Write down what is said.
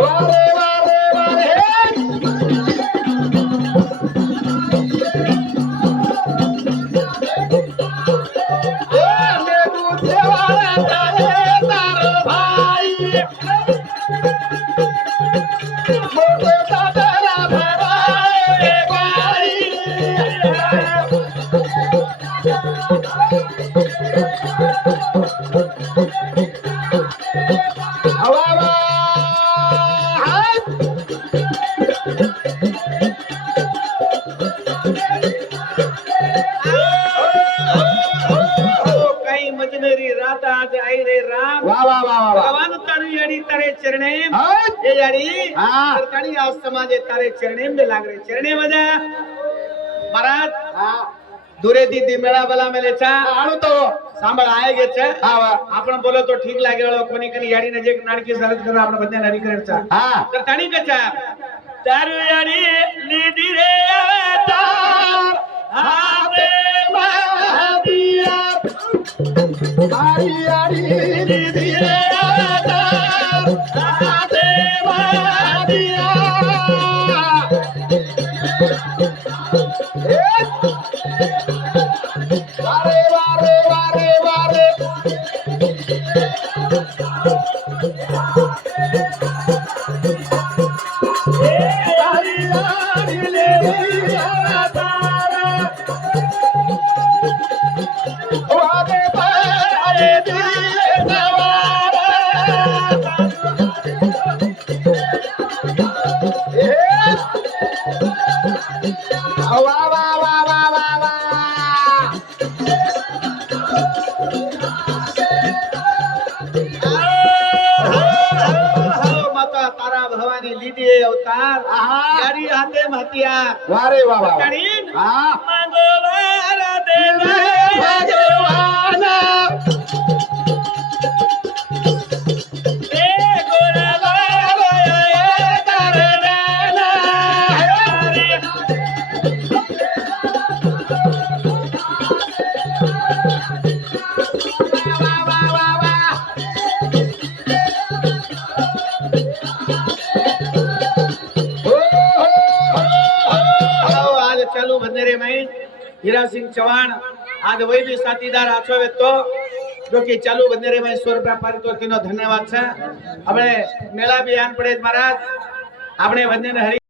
वारे वारे वारे वाह वाह वाह वाह भगवान तारी याडी तारे चरणे ये याडी सरकारी आज समाजे तारे चरणे में लाग रहे चरणे मजा महाराज दूरे दीदी मेळा बला मेले छा आणू तो सांभाळ आहे गे छा हा आपण बोलो तो ठीक लागेलो कोणी कोणी याडी ने जे नाडकी सरत कर आपण बंदे नाडी करचा हा तर ताणी कचा तारू याडी लीदी रे अवतार हाते महादिया आरी आरी दीदी रे अवतार हाते महादिया वारे वारे वारे वारे आरी आरी ले अवतार वारे वारे दिए नवारा वाह वाह वाह वाह वाह वाह माता तारा भवानी लीदी अवतार याडी हाते महतियार वारे वाह वाह कणीन हा मंगोवार देवा भगवान ए गोरवार ये करवेला वाह वाह वाह वाह आज चालू बंदरे में हीरा सिंह चौहान आज वही भी साथीदार आछो तो जो कि चालू बंदरे में 100 रुपया पारितोषिक नो धन्यवाद छे अपने मेला भी आन पड़े महाराज अपने वंदन हरि